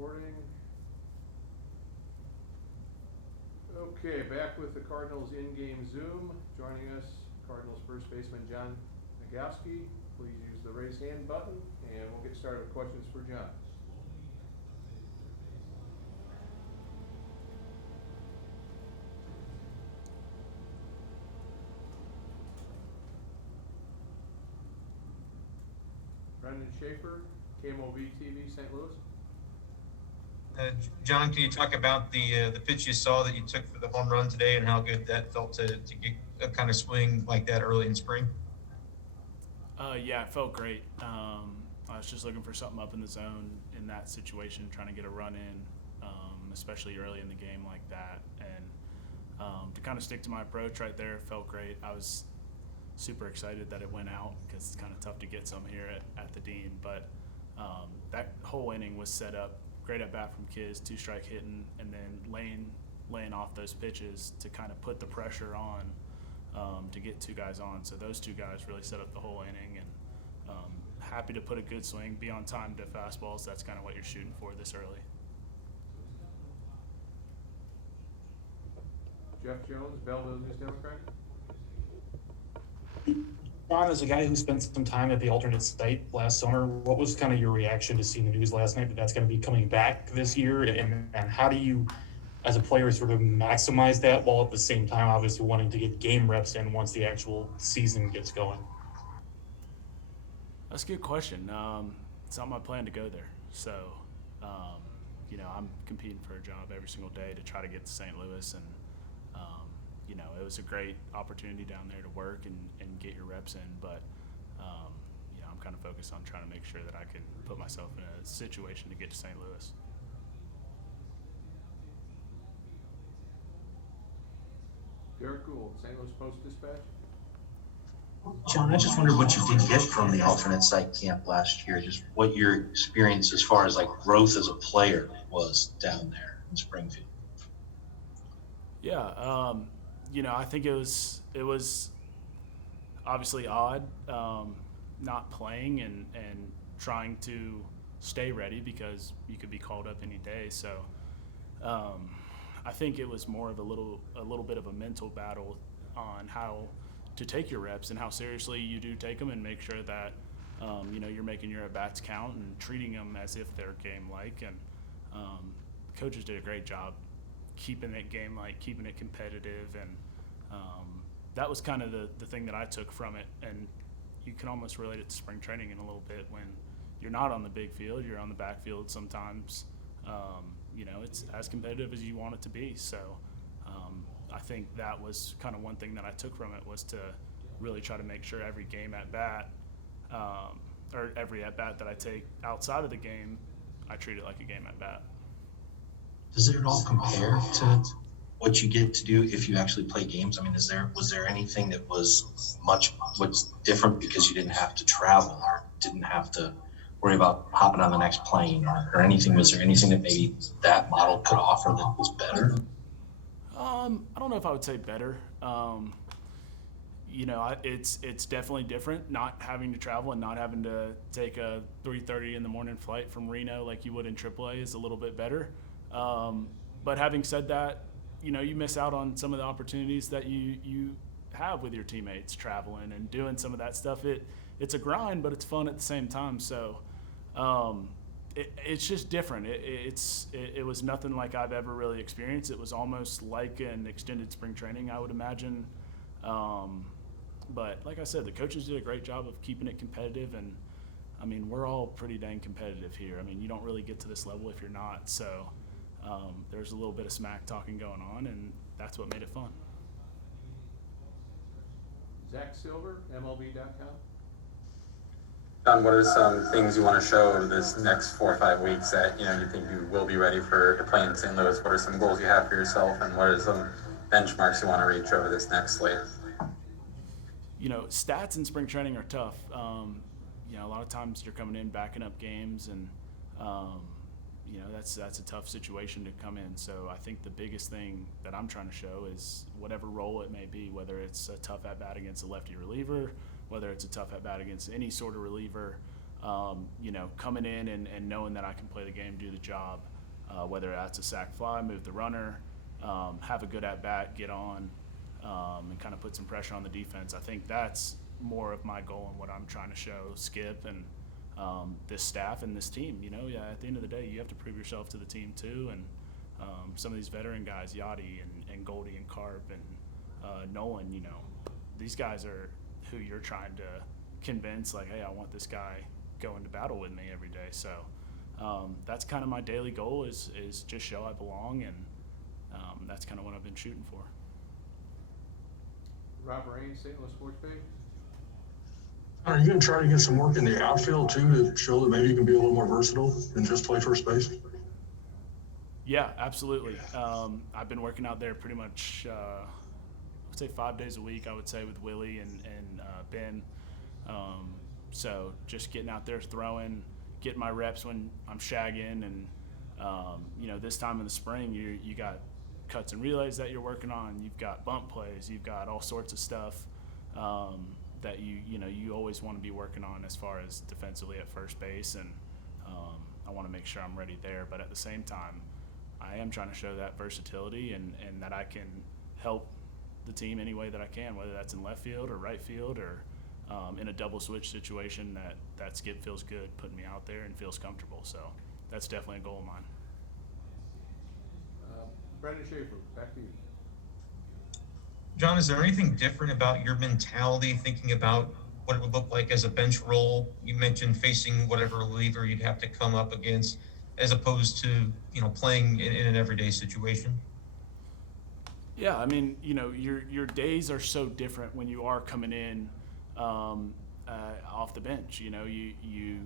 recording. Okay, back with the Cardinals in-game Zoom. Joining us, Cardinals first baseman John Nogowski. Please use the raise hand button, and we'll get started with questions for John. Brendan Schaefer, KMOV TV, St. Louis. John, can you talk about the pitch you saw that you took for the home run today and how good that felt to get a kind of swing like that early in spring? Yeah, it felt great. I was just looking for something up in the zone in that situation, trying to get a run in, especially early in the game like that. And to kind of stick to my approach right there, felt great. I was super excited that it went out because it's kind of tough to get some here at the Dean. But that whole inning was set up. Great at bat from Kiz, two-strike hitting, and then laying off those pitches to kind of put the pressure on to get two guys on. So those two guys really set up the whole inning, and happy to put a good swing, be on time to fastballs. That's kind of what you're shooting for this early. Jeff Jones, Belleville News Democrat. John, as a guy who spent some time at the alternate site last summer, what was kind of your reaction to seeing the news last night that that's going to be coming back this year? And how do you, as a player, sort of maximize that while at the same time obviously wanting to get game reps in once the actual season gets going? That's a good question. It's not my plan to go there. So, I'm competing for a job every single day to try to get to St. Louis. And, it was a great opportunity down there to work and get your reps in. But, I'm kind of focused on trying to make sure that I can put myself in a situation to get to St. Louis. Derek Gould, St. Louis Post-Dispatch. John, I just wondered what you did get from the alternate site camp last year, just what your experience as far as like growth as a player was down there in Springfield. Yeah, I think it was obviously odd not playing and trying to stay ready because you could be called up any day. So I think it was more of a little bit of a mental battle on how to take your reps and how seriously you do take them, and make sure that you're making your at-bats count and treating them as if they're game-like. And coaches did a great job keeping it game-like, keeping it competitive, and that was kind of the thing that I took from it. And you can almost relate it to spring training in a little bit. When you're not on the big field, you're on the backfield sometimes. It's as competitive as you want it to be. So I think that was kind of one thing that I took from it, was to really try to make sure every game at bat, or every at bat that I take outside of the game, I treat it like a game at bat. Does it all compare to what you get to do if you actually play games? I mean, was there anything that was what's different because you didn't have to travel or didn't have to worry about hopping on the next plane or anything? Was there anything that maybe that model could offer that was better? I don't know if I would say better. It's definitely different not having to travel and not having to take a 3:30 in the morning flight from Reno like you would in AAA is a little bit better. But having said that, you miss out on some of the opportunities that you have with your teammates traveling and doing some of that stuff. It's a grind, but it's fun at the same time. So it's just different. It was nothing like I've ever really experienced. It was almost like an extended spring training, I would imagine. But like I said, the coaches did a great job of keeping it competitive. And, I mean, we're all pretty dang competitive here. I mean, you don't really get to this level if you're not. So there's a little bit of smack talking going on, and that's what made it fun. Zach Silver, MLB.com. John, what are some things you want to show this next 4 or 5 weeks that you think you will be ready to play in St. Louis? What are some goals you have for yourself, and what are some benchmarks you want to reach over this next slate? Stats in spring training are tough. A lot of times you're coming in backing up games, and that's a tough situation to come in. So I think the biggest thing that I'm trying to show is whatever role it may be, whether it's a tough at bat against a lefty reliever, whether it's a tough at bat against any sort of reliever, coming in and knowing that I can play the game, do the job, whether that's a sack fly, move the runner, have a good at bat, get on, and kind of put some pressure on the defense. I think that's more of my goal and what I'm trying to show Skip and this staff and this team. At the end of the day, you have to prove yourself to the team too. And some of these veteran guys, Yachty and Goldie and Carp and Nolan, these guys are who you're trying to convince, like, hey, I want this guy going to battle with me every day. So that's kind of my daily goal is just show I belong, and that's kind of what I've been shooting for. Rob Rain, St. Louis Sports Page. Are you going to try to get some work in the outfield too to show that maybe you can be a little more versatile than just play first base? Yeah, absolutely. I've been working out there pretty much, I would say 5 days a week, I would say, with Willie and Ben. So just getting out there throwing, getting my reps when I'm shagging. And, this time in the spring, you got cuts and relays that you're working on. You've got bump plays. You've got all sorts of stuff that you always want to be working on as far as defensively at first base. And I want to make sure I'm ready there. But at the same time, I am trying to show that versatility and that I can help the team any way that I can, whether that's in left field or right field or in a double switch situation that Skip feels good putting me out there and feels comfortable. So that's definitely a goal of mine. Brendan Schaefer, back to you. John, is there anything different about your mentality, thinking about what it would look like as a bench role? You mentioned facing whatever reliever you'd have to come up against, as opposed to, playing in an everyday situation? Yeah, I mean, your days are so different when you are coming in off the bench. You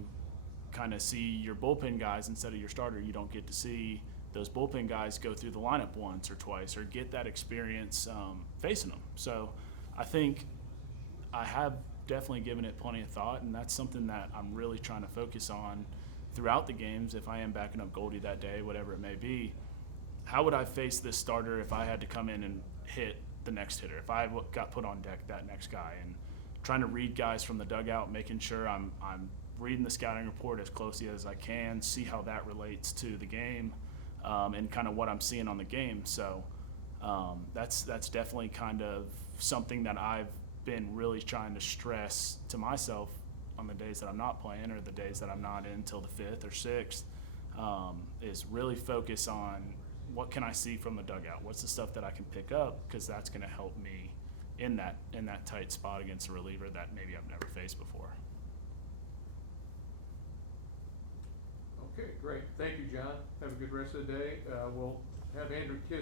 kind of see your bullpen guys instead of your starter. You don't get to see those bullpen guys go through the lineup once or twice or get that experience facing them. So I think I have definitely given it plenty of thought, and that's something that I'm really trying to focus on throughout the games. If I am backing up Goldie that day, whatever it may be, how would I face this starter if I had to come in and hit the next hitter, if I got put on deck that next guy? And trying to read guys from the dugout, making sure I'm reading the scouting report as closely as I can, see how that relates to the game, and kind of what I'm seeing on the game. So that's definitely kind of something that I've been really trying to stress to myself on the days that I'm not playing or the days that I'm not in till the 5th or 6th, is really focus on what can I see from the dugout? What's the stuff that I can pick up? Because that's going to help me in that tight spot against a reliever that maybe I've never faced before. Okay, great. Thank you, John. Have a good rest of the day. We'll have Andrew Kiz